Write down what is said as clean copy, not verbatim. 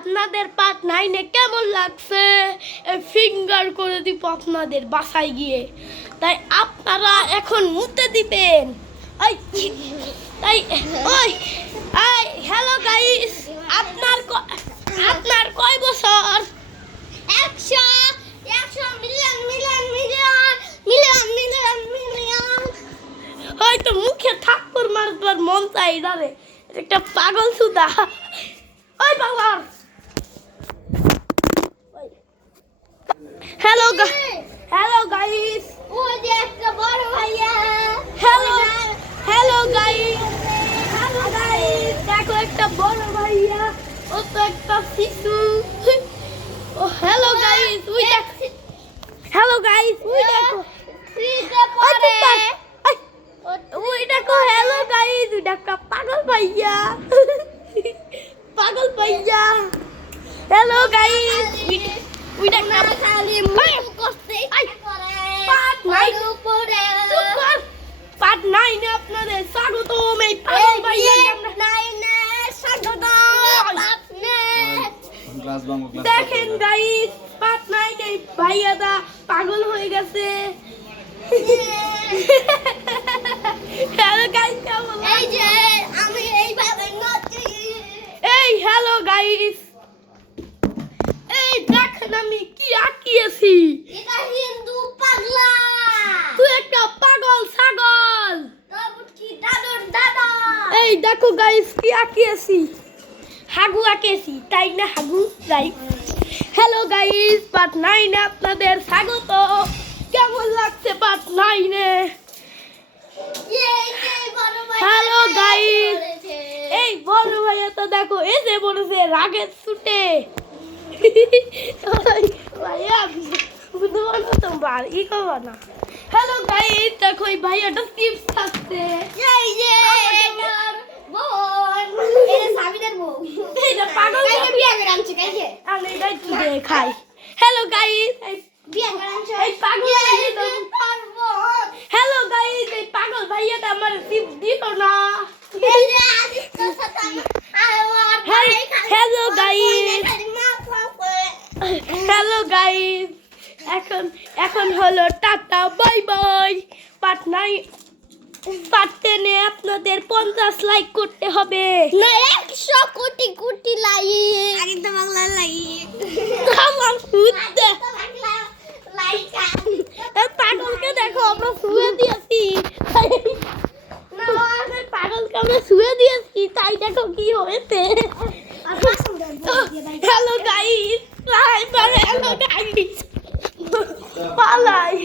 আপনাদের পার্ট 9 কেমন লাগছে ফিঙ্গার করে দিব আপনাদের বাসায় গিয়ে। তাই আপনারা এখন মুতে দিবেন। তাই ওই হ্যালো গাইস, আপনার কয় বছর? 100 মিলিয়ন। হয়তো মুখে থাপ্পড় মারবার মন চাই রে, একটা পাগল সুদা। ওই বাবা হ্যালো গাইস, ওই যে একটা বড় ভাইয়া। হ্যালো গাইস, দেখো একটা বড় ভাইয়া, ও তো একটা শিশু। ও হ্যালো গাইস, ওই দেখো হ্যালো গাইস একটা পাগল ভাইয়া। হ্যালো গাইস, ওই দেখো খালি মুখ করতে করে পার্ট 9 আপনাদের স্বাগতম। এই পাগল ভাইয়া দেখেন গাইস, পার্ট 9 এই ভাইয়াটা পাগল হয়ে গেছে। হ্যালো গাইস, কেমন এই যে আমি এইভাবে নাচি। এই হ্যালো গাইস, এই দেখেন আমি কি আঁকিয়েছি। এটা হিন্দু পাগলা। তুই একটা পাগল ছাগল। তারপর কি দাদুর দাদা। এই দেখো গাইস কি আঁকিয়েছি, হাগু আঁকিয়েছি তাই না? হাগু গাইস। হ্যালো গাইস, পার্ট 9 আপনাদের স্বাগত। কেমন লাগছে পার্ট 9? হ্যালো গাইস, এই বড় ভাইয়া তো দেখো এসে বলেছে রাগের ছুটে। ভাইয়া বুঝতে পারো ই করবো না। হ্যালো গাইস, দেখো এই ভাইয়াটা চিপস খাচ্ছে। এই যে আমার বোন, এটা সাবিনের বউ। এটা পাগল কালকে বিয়ে করে আনছে কালকে। আমি এটাই তুলে খাই। হ্যালো গাইস, বিয়ে করে আনছে। এই পাগল ভাইয়াটা, হ্যালো গাইস, এই পাগল ভাইয়াটা আমার চিপস দিল না। এই যে আদিত্যর সাথে আমার ভাই খালি হ্যালো গাইস, খালি মাথা করে। হ্যালো গাইস, এখন হলো টাটা বাই বাই। পার্ট 10 আপনাদের 50 লাইক করতে হবে। না 100 কোটি কোটি লাইক। আদিত্য বাংলা লাইক। আমার ফুটতে বাংলা লাইক। এই পাগলকে দেখো আমরা শুয়ে দিয়েছি। না এই পাগলকে আমরা শুয়ে দিয়েছি, তাই দেখো কি হয়েছে। হ্যালো গাইস, হ্যালো গাইস, পালাই।